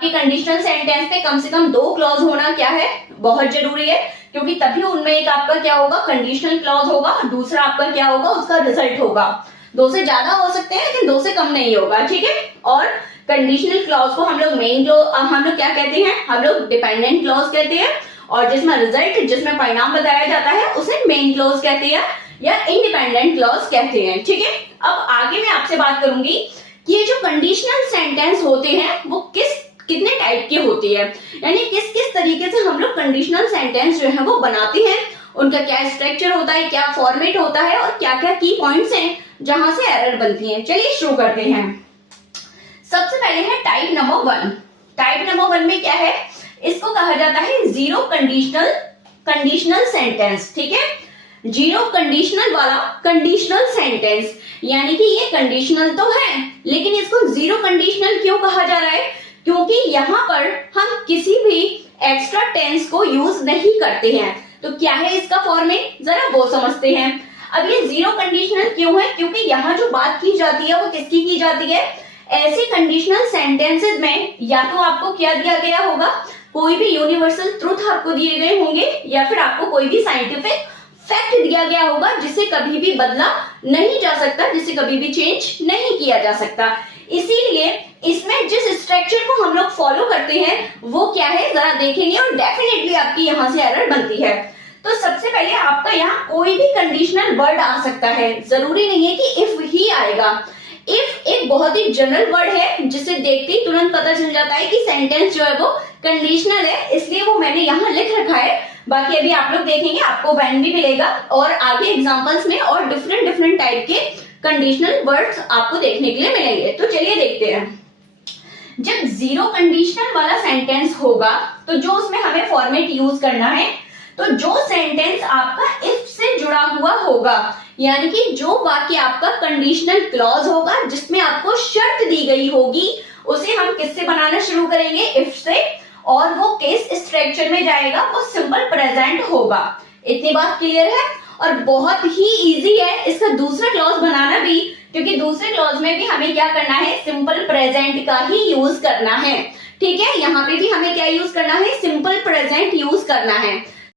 कि conditional sentence पे कम से कम 2 क्लॉज होना क्या है, बहुत जरूरी है, क्योंकि तभी उनमें एक आपका क्या होगा, कंडीशनल क्लॉज होगा, दूसरा आपका क्या होगा, उसका रिजल्ट होगा। 2 से ज्यादा हो सकते हैं लेकिन 2 से कम नहीं होगा, ठीक है। और कंडीशनल क्लॉज को हम लोग मेन हम लोग क्या कहते हैं, हम लोग डिपेंडेंट क्लॉज कहते हैं, और जिसमें रिजल्ट, जिसमें परिणाम बताया जाता है उसे मेन क्लॉज कहते हैं या इंडिपेंडेंट क्लॉज कहते हैं, ठीक है। अब आगे मैं आपसे बात करूंगी कि ये जो कंडीशनल सेंटेंस होते हैं वो कितने टाइप के होती है, यानी किस किस तरीके से हम लोग कंडीशनल सेंटेंस जो है वो बनाते हैं, उनका क्या स्ट्रक्चर होता है, क्या फॉर्मेट होता है, और क्या क्या की पॉइंट्स हैं जहां से एरर बनती है। चलिए शुरू करते हैं। सबसे पहले है टाइप नंबर 1। टाइप नंबर 1 में क्या है, इसको कहा जाता है जीरो कंडीशनल सेंटेंस, ठीक है। जीरो कंडीशनल वाला कंडीशनल सेंटेंस, यानी कि ये कंडीशनल तो है लेकिन इसको जीरो कंडीशनल क्यों कहा जा रहा है, क्योंकि यहाँ पर हम किसी भी एक्स्ट्रा टेंस को यूज नहीं करते हैं। तो क्या है इसका फॉर्मेट, जरा वो समझते हैं। अब ये जीरो कंडीशनल क्यों है, क्योंकि यहाँ जो बात की जाती है वो किसकी की जाती है, ऐसे कंडीशनल सेंटेंसेस में या तो आपको क्या दिया गया होगा, कोई भी यूनिवर्सल ट्रुथ आपको दिए गए होंगे, या फिर आपको कोई भी साइंटिफिक फैक्ट दिया गया होगा जिसे कभी भी बदला नहीं जा सकता, जिसे कभी भी चेंज नहीं किया जा सकता। इसीलिए इसमें जिस स्ट्रक्चर को हम लोग फॉलो करते हैं वो क्या है, जरा देखेंगे और डेफिनेटली आपकी यहाँ से एरर बनती है। तो सबसे पहले आपका यहाँ कोई भी कंडीशनल वर्ड आ सकता है, जरूरी नहीं है कि इफ ही आएगा। इफ एक बहुत ही जनरल वर्ड है जिसे देखते ही तुरंत पता चल जाता है कि सेंटेंस जो है वो कंडीशनल है, इसलिए वो मैंने यहाँ लिख रखा है। बाकी अभी आप लोग देखेंगे आपको वैन भी मिलेगा और आगे एग्जांपल्स में और डिफरेंट टाइप के कंडीशनल वर्ड्स आपको देखने के लिए मिलेंगे। तो चलिए देखते हैं। जब जीरो कंडीशनल वाला सेंटेंस होगा तो जो उसमें हमें फॉर्मेट यूज करना है, तो जो सेंटेंस आपका इफ से जुड़ा हुआ होगा, यानी कि जो वाक्य आपका कंडीशनल क्लॉज होगा जिसमें आपको शर्त दी गई होगी, उसे हम किससे बनाना शुरू करेंगे, इफ से, और वो केस स्ट्रक्चर में जाएगा, वो सिंपल प्रेजेंट होगा। इतनी बात क्लियर है। और बहुत ही इजी है इसका दूसरा क्लॉज बनाना भी, क्योंकि दूसरे क्लॉज में भी हमें क्या करना है, सिंपल प्रेजेंट का ही यूज करना है, ठीक है। यहाँ पे भी हमें क्या यूज करना है, सिंपल प्रेजेंट यूज करना है।